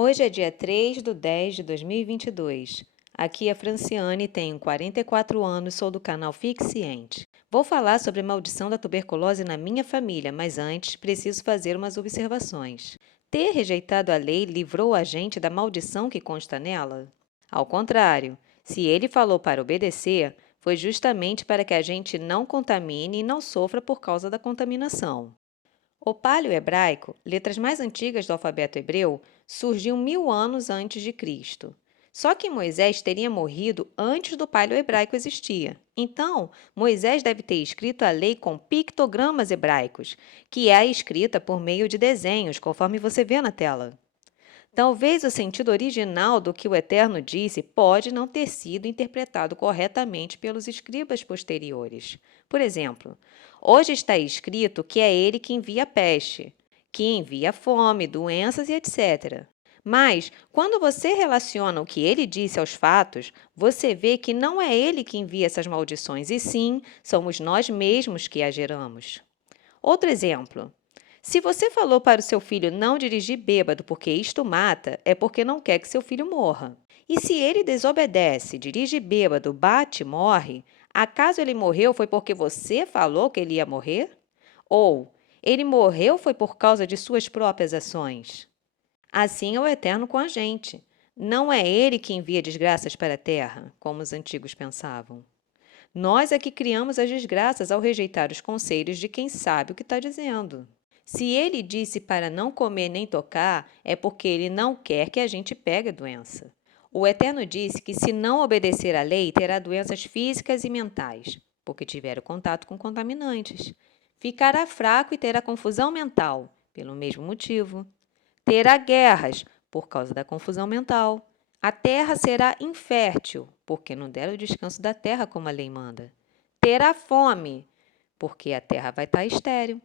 Hoje é dia 3 de 10 de 2022. Aqui é Franciane, tenho 44 anos, sou do canal Fique Ciente. Vou falar sobre a maldição da tuberculose na minha família, mas antes preciso fazer umas observações. Ter rejeitado a lei livrou a gente da maldição que consta nela? Ao contrário, se ele falou para obedecer, foi justamente para que a gente não contamine e não sofra por causa da contaminação. O paleo-hebraico, letras mais antigas do alfabeto hebreu, surgiu 1000 anos antes de Cristo. Só que Moisés teria morrido antes do paleo-hebraico existir. Então, Moisés deve ter escrito a lei com pictogramas hebraicos, que é a escrita por meio de desenhos, conforme você vê na tela. Talvez o sentido original do que o Eterno disse pode não ter sido interpretado corretamente pelos escribas posteriores. Por exemplo, hoje está escrito que é ele que envia a peste, que envia fome, doenças e etc. Mas, quando você relaciona o que ele disse aos fatos, você vê que não é ele que envia essas maldições, e sim, somos nós mesmos que as geramos. Outro exemplo. Se você falou para o seu filho não dirigir bêbado porque isto mata, é porque não quer que seu filho morra. E se ele desobedece, dirige bêbado, bate, morre, acaso ele morreu foi porque você falou que ele ia morrer? Ou ele morreu foi por causa de suas próprias ações? Assim é o Eterno com a gente. Não é ele que envia desgraças para a terra, como os antigos pensavam. Nós é que criamos as desgraças ao rejeitar os conselhos de quem sabe o que está dizendo. Se ele disse para não comer nem tocar, é porque ele não quer que a gente pegue a doença. O Eterno disse que se não obedecer à lei, terá doenças físicas e mentais, porque tiveram contato com contaminantes. Ficará fraco e terá confusão mental, pelo mesmo motivo. Terá guerras, por causa da confusão mental. A terra será infértil, porque não deram o descanso da terra como a lei manda. Terá fome, porque a terra vai estar estéril.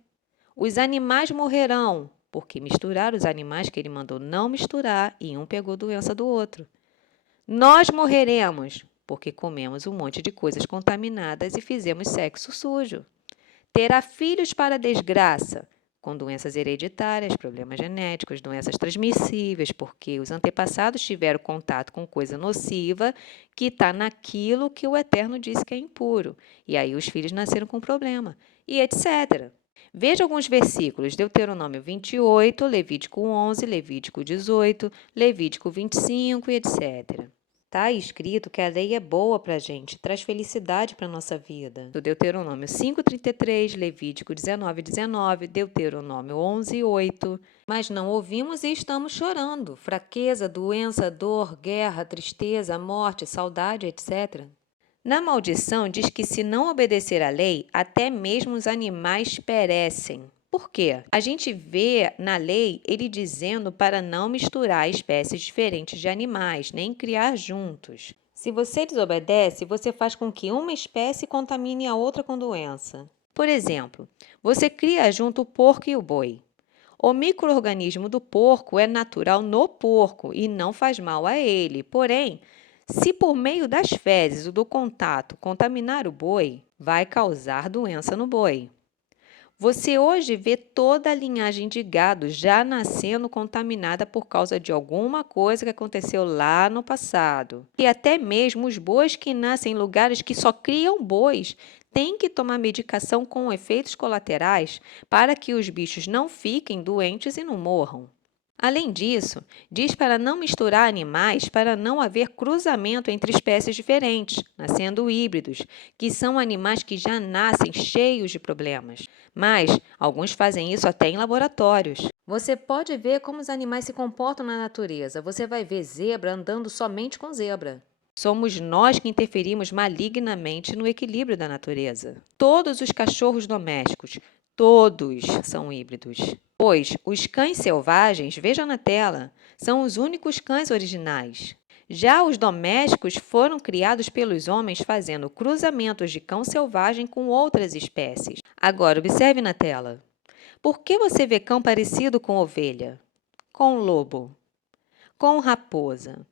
Os animais morrerão, porque misturaram os animais que ele mandou não misturar e um pegou doença do outro. Nós morreremos, porque comemos um monte de coisas contaminadas e fizemos sexo sujo. Terá filhos para desgraça, com doenças hereditárias, problemas genéticos, doenças transmissíveis, porque os antepassados tiveram contato com coisa nociva que está naquilo que o Eterno disse que é impuro. E aí os filhos nasceram com problema, e etc. Veja alguns versículos: Deuteronômio 28, Levítico 11, Levítico 18, Levítico 25 e etc. Está escrito que a lei é boa para a gente, traz felicidade para a nossa vida. Do Deuteronômio 5:33, Levítico 19:19, Deuteronômio 11:8. Mas não ouvimos e estamos chorando. Fraqueza, doença, dor, guerra, tristeza, morte, saudade, etc. Na maldição diz que se não obedecer à lei, até mesmo os animais perecem. Por quê? A gente vê na lei ele dizendo para não misturar espécies diferentes de animais, nem criar juntos. Se você desobedece, você faz com que uma espécie contamine a outra com doença. Por exemplo, você cria junto o porco e o boi. O micro-organismo do porco é natural no porco e não faz mal a ele. Porém, se por meio das fezes ou do contato contaminar o boi, vai causar doença no boi. Você hoje vê toda a linhagem de gado já nascendo contaminada por causa de alguma coisa que aconteceu lá no passado. E até mesmo os bois que nascem em lugares que só criam bois têm que tomar medicação com efeitos colaterais para que os bichos não fiquem doentes e não morram. Além disso, diz para não misturar animais para não haver cruzamento entre espécies diferentes, nascendo híbridos, que são animais que já nascem cheios de problemas. Mas alguns fazem isso até em laboratórios. Você pode ver como os animais se comportam na natureza. Você vai ver zebra andando somente com zebra. Somos nós que interferimos malignamente no equilíbrio da natureza. Todos os cachorros domésticos, todos são híbridos. Pois os cães selvagens, veja na tela, são os únicos cães originais. Já os domésticos foram criados pelos homens fazendo cruzamentos de cão selvagem com outras espécies. Agora, observe na tela. Por que você vê cão parecido com ovelha? Com lobo? Com raposa?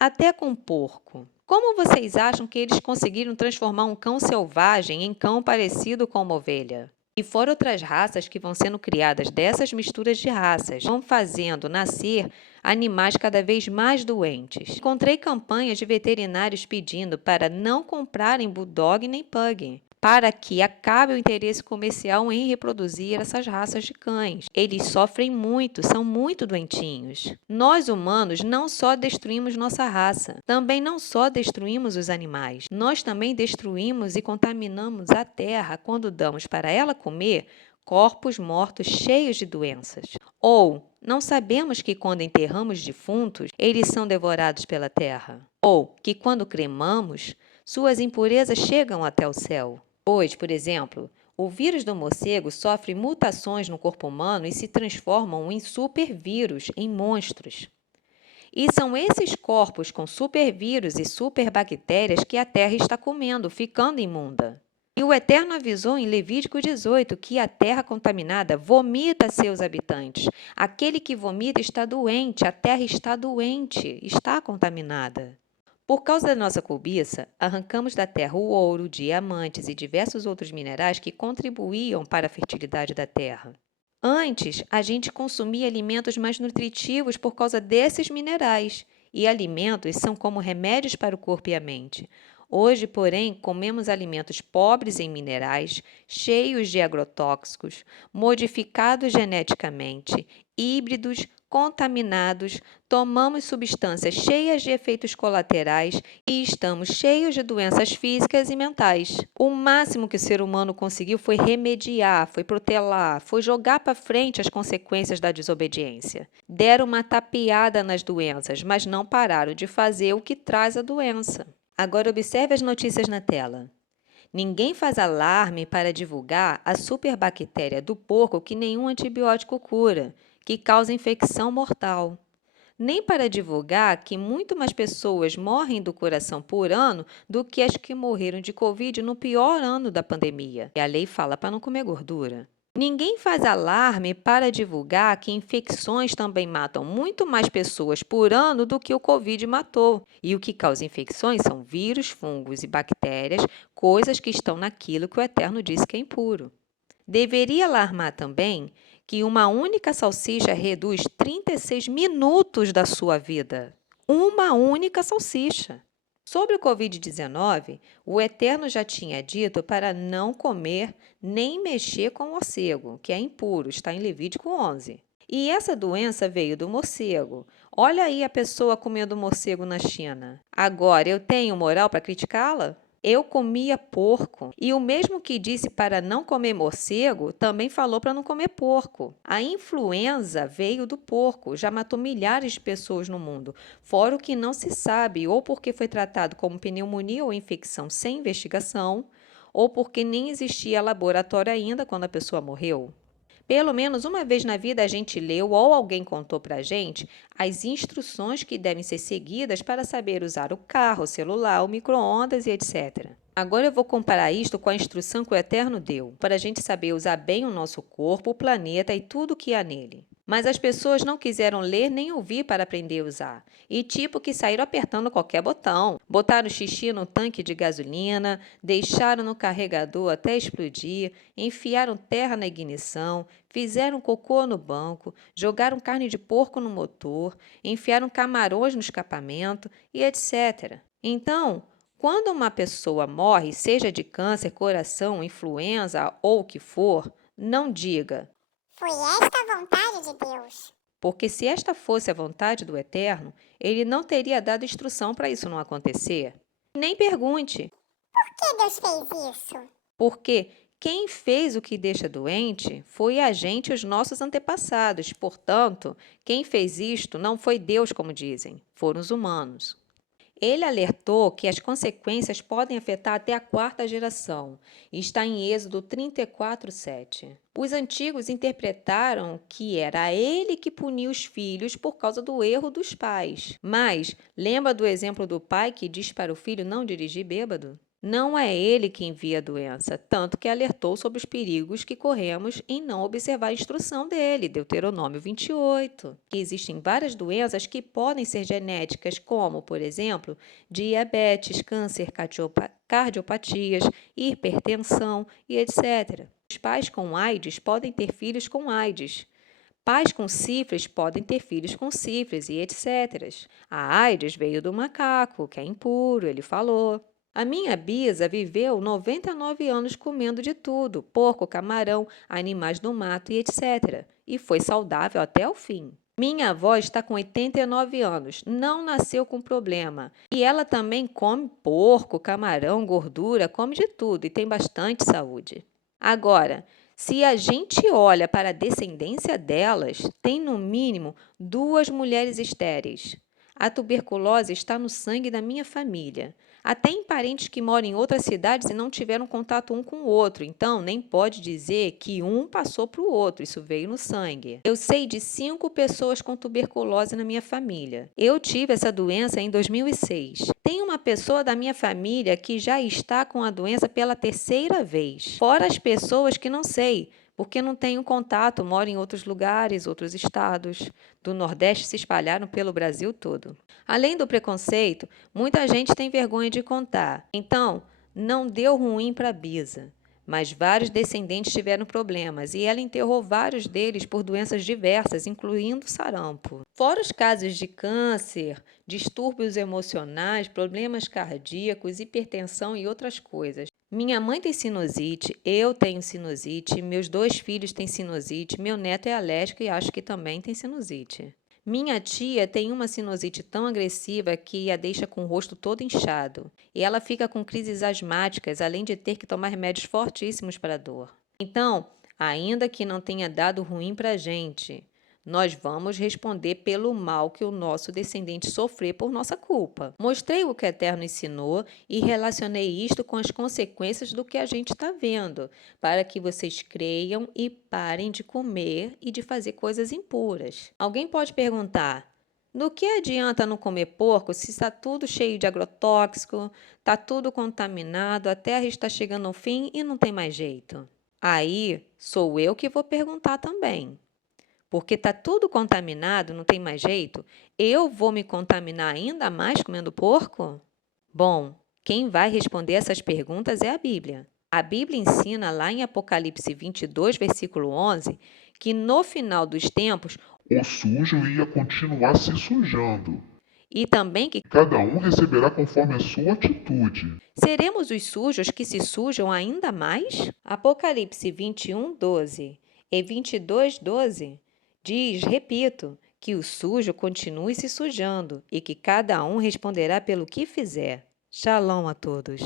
Até com porco? Como vocês acham que eles conseguiram transformar um cão selvagem em cão parecido com uma ovelha? E fora outras raças que vão sendo criadas dessas misturas de raças, vão fazendo nascer animais cada vez mais doentes. Encontrei campanhas de veterinários pedindo para não comprarem bulldog nem pug, para que acabe o interesse comercial em reproduzir essas raças de cães. Eles sofrem muito, são muito doentinhos. Nós humanos não só destruímos nossa raça, também não só destruímos os animais, nós também destruímos e contaminamos a terra quando damos para ela comer corpos mortos cheios de doenças. Ou não sabemos que quando enterramos defuntos, eles são devorados pela terra. Ou que quando cremamos, suas impurezas chegam até o céu. Hoje, por exemplo, o vírus do morcego sofre mutações no corpo humano e se transformam em supervírus, em monstros. E são esses corpos com supervírus e superbactérias que a terra está comendo, ficando imunda. E o Eterno avisou em Levítico 18 que a terra contaminada vomita seus habitantes. Aquele que vomita está doente, a terra está doente, está contaminada. Por causa da nossa cobiça, arrancamos da terra o ouro, diamantes e diversos outros minerais que contribuíam para a fertilidade da terra. Antes, a gente consumia alimentos mais nutritivos por causa desses minerais, e alimentos são como remédios para o corpo e a mente. Hoje, porém, comemos alimentos pobres em minerais, cheios de agrotóxicos, modificados geneticamente, híbridos, contaminados, tomamos substâncias cheias de efeitos colaterais e estamos cheios de doenças físicas e mentais. O máximo que o ser humano conseguiu foi remediar, foi protelar, foi jogar para frente as consequências da desobediência. Deram uma tapeada nas doenças, mas não pararam de fazer o que traz a doença. Agora observe as notícias na tela. Ninguém faz alarme para divulgar a superbactéria do porco que nenhum antibiótico cura, que causa infecção mortal. Nem para divulgar que muito mais pessoas morrem do coração por ano do que as que morreram de Covid no pior ano da pandemia. E a lei fala para não comer gordura. Ninguém faz alarme para divulgar que infecções também matam muito mais pessoas por ano do que o Covid matou. E o que causa infecções são vírus, fungos e bactérias, coisas que estão naquilo que o Eterno disse que é impuro. Deveria alarmar também que uma única salsicha reduz 36 minutos da sua vida. Uma única salsicha. Sobre o Covid-19, o Eterno já tinha dito para não comer nem mexer com o morcego, que é impuro, está em Levítico 11. E essa doença veio do morcego. Olha aí a pessoa comendo morcego na China. Agora, eu tenho moral para criticá-la? Eu comia porco. E o mesmo que disse para não comer morcego, também falou para não comer porco. A influenza veio do porco, já matou milhares de pessoas no mundo, fora o que não se sabe, ou porque foi tratado como pneumonia ou infecção sem investigação, ou porque nem existia laboratório ainda quando a pessoa morreu. Pelo menos uma vez na vida a gente leu ou alguém contou para a gente as instruções que devem ser seguidas para saber usar o carro, o celular, o micro-ondas e etc. Agora eu vou comparar isto com a instrução que o Eterno deu, para a gente saber usar bem o nosso corpo, o planeta e tudo o que há nele. Mas as pessoas não quiseram ler nem ouvir para aprender a usar. E tipo que saíram apertando qualquer botão. Botaram xixi no tanque de gasolina, deixaram no carregador até explodir, enfiaram terra na ignição, fizeram cocô no banco, jogaram carne de porco no motor, enfiaram camarões no escapamento e etc. Então, quando uma pessoa morre, seja de câncer, coração, influenza ou o que for, não diga: foi esta a vontade de Deus. porque se esta fosse a vontade do Eterno, ele não teria dado instrução para isso não acontecer. Nem pergunte, Por que Deus fez isso? porque quem fez o que deixa doente foi a gente e os nossos antepassados. Portanto, quem fez isto não foi Deus, como dizem, foram os humanos. Ele alertou que as consequências podem afetar até a quarta geração, e está em Êxodo 34:7. Os antigos interpretaram que era ele que punia os filhos por causa do erro dos pais. Mas lembra do exemplo do pai que diz para o filho não dirigir bêbado? Não é ele que envia a doença, tanto que alertou sobre os perigos que corremos em não observar a instrução dele, Deuteronômio 28. Que existem várias doenças que podem ser genéticas, como, por exemplo, diabetes, câncer, cardiopatias, hipertensão e etc. Os pais com AIDS podem ter filhos com AIDS. Pais com sífilis podem ter filhos com sífilis e etc. A AIDS veio do macaco, que é impuro, ele falou. A minha bisa viveu 99 anos comendo de tudo, porco, camarão, animais do mato e etc. E foi saudável até o fim. Minha avó está com 89 anos, não nasceu com problema. E ela também come porco, camarão, gordura, come de tudo e tem bastante saúde. Agora, se a gente olha para a descendência delas, tem no mínimo 2 mulheres estéreis. A tuberculose está no sangue da minha família. Até em parentes que moram em outras cidades e não tiveram contato um com o outro, então nem pode dizer que um passou para o outro, isso veio no sangue. Eu sei de 5 pessoas com tuberculose na minha família. Eu tive essa doença em 2006. Tem uma pessoa da minha família que já está com a doença pela 3ª vez, fora as pessoas que não sei, porque não tenho contato, moro em outros lugares, outros estados. Do Nordeste se espalharam pelo Brasil todo. Além do preconceito, muita gente tem vergonha de contar. Então, não deu ruim para a Bisa, mas vários descendentes tiveram problemas e ela enterrou vários deles por doenças diversas, incluindo sarampo. Fora os casos de câncer, distúrbios emocionais, problemas cardíacos, hipertensão e outras coisas. Minha mãe tem sinusite, eu tenho sinusite, meus 2 filhos têm sinusite, meu neto é alérgico e acho que também tem sinusite. Minha tia tem uma sinusite tão agressiva que a deixa com o rosto todo inchado. E ela fica com crises asmáticas, além de ter que tomar remédios fortíssimos para a dor. Então, ainda que não tenha dado ruim para a gente, nós vamos responder pelo mal que o nosso descendente sofrer por nossa culpa. Mostrei o que o Eterno ensinou e relacionei isto com as consequências do que a gente está vendo, para que vocês creiam e parem de comer e de fazer coisas impuras. Alguém pode perguntar: do que adianta não comer porco se está tudo cheio de agrotóxico, está tudo contaminado, a terra está chegando ao fim e não tem mais jeito? Aí sou eu que vou perguntar também. Porque está tudo contaminado, não tem mais jeito, eu vou me contaminar ainda mais comendo porco? Bom, quem vai responder essas perguntas é a Bíblia. A Bíblia ensina lá em Apocalipse 22, versículo 11, que no final dos tempos, O sujo ia continuar se sujando. e também que Cada um receberá conforme a sua atitude. seremos os sujos que se sujam ainda mais? Apocalipse 21, 12 e 22, 12 diz, repito, que o sujo continue se sujando e que cada um responderá pelo que fizer. Shalom a todos.